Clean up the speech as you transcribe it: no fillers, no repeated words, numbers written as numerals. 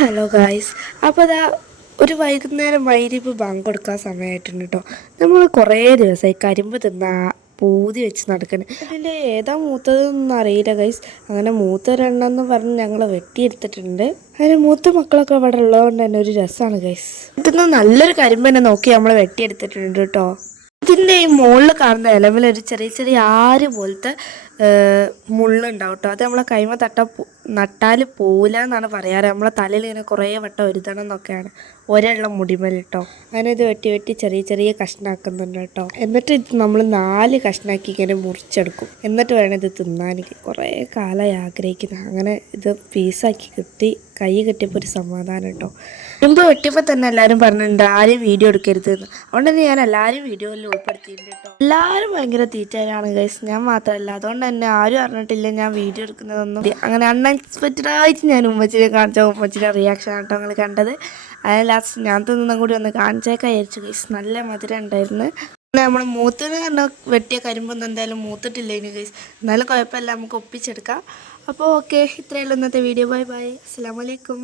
Hello guys, അപ്പോൾ അതാ ഒരു വൈകുന്നേരം വൈരിപ്പ് ബാങ്ക് കൊടുക്കാൻ സമയമായിട്ടുണ്ട് കേട്ടോ. നമ്മൾ കുറേ ദിവസമായി കരിമ്പ് തിന്നാ പൂതി വെച്ച് നടക്കണം. അതിൽ ഏതാ മൂത്തതെന്നൊന്നും അറിയില്ല ഗൈസ്. അങ്ങനെ മൂത്തൊരെണ്ണമെന്ന് പറഞ്ഞ് ഞങ്ങൾ വെട്ടിയെടുത്തിട്ടുണ്ട്. അതിന് മൂത്ത മക്കളൊക്കെ ഇവിടെ ഉള്ളതുകൊണ്ട് തന്നെ ഒരു രസമാണ് ഗൈസ്. ഇതിന്ന് നല്ലൊരു കരിമ്പ് തന്നെ നോക്കി നമ്മൾ വെട്ടിയെടുത്തിട്ടുണ്ട് കേട്ടോ. ഇതിൻ്റെ ഈ മുകളിൽ കാണുന്ന ഇലമിൽ ഒരു ചെറിയ ചെറിയ ആര് പോലത്തെ മുള്ളുണ്ടാവും കേട്ടോ. അത് നമ്മളെ കൈമ നട്ടാൽ പോവില്ല എന്നാണ് പറയാറ്. നമ്മളെ തലയിൽ ഇങ്ങനെ കുറേ വട്ടം ഒരുതണം എന്നൊക്കെയാണ് ഒരെണ്ണം മുടിമേൽ കേട്ടോ. അങ്ങനെ ഇത് വെട്ടി വെട്ടി ചെറിയ ചെറിയ കഷ്ണാക്കുന്നുണ്ട് കേട്ടോ. എന്നിട്ട് ഇത് നമ്മൾ 4 കഷ്ണാക്കി ഇങ്ങനെ മുറിച്ചെടുക്കും. എന്നിട്ട് വേണം ഇത് തിന്നാൻ. കുറേ കാലമായി ആഗ്രഹിക്കുന്നത്. അങ്ങനെ ഇത് പീസാക്കി കിട്ടി, കൈ കിട്ടിയപ്പോൾ ഒരു സമാധാനം കേട്ടോ. മുമ്പ് വെട്ടിയപ്പോൾ തന്നെ എല്ലാവരും പറഞ്ഞിട്ടുണ്ട് ആരും വീഡിയോ എടുക്കരുത് എന്ന്. അതുകൊണ്ട് തന്നെ ഞാൻ എല്ലാവരും വീഡിയോയിൽ ഉൾപ്പെടുത്തിയിട്ടുണ്ട് കേട്ടോ. എല്ലാവരും ഭയങ്കര തീറ്റയാണ് ഗൈസ്, ഞാൻ മാത്രമല്ല. അതുകൊണ്ട് തന്നെ ആരും അറിഞ്ഞിട്ടില്ല ഞാൻ വീഡിയോ എടുക്കുന്നതൊന്നും. അങ്ങനെ അൺഎക്സ്പെക്റ്റഡ് ആയിട്ട് ഞാൻ ഉമ്മച്ചിനെ കാണിച്ച ഉമ്മച്ചിൻ്റെ റിയാക്ഷൻ ആട്ടോ നിങ്ങൾ കണ്ടത്. അതിന് ലാസ്റ്റ് ഞാൻ തിന്നും കൂടി ഒന്ന് കാണിച്ചേക്കാൻ വിചാരിച്ചു ഗൈസ്. നല്ല മധുരം ഉണ്ടായിരുന്നു. നമ്മൾ മൂത്തിന് കണ്ട വെട്ടിയ കരിമ്പൊന്നും എന്തായാലും മൂത്തിട്ടില്ല ഇനി ഗൈസ്. എന്നാലും കുഴപ്പമില്ല, നമുക്ക് ഒപ്പിച്ചെടുക്കാം. അപ്പോൾ ഓക്കെ, ഇത്രയുള്ള ഇന്നത്തെ വീഡിയോ. ബൈ ബൈ, അസ്സലാമു അലൈക്കും.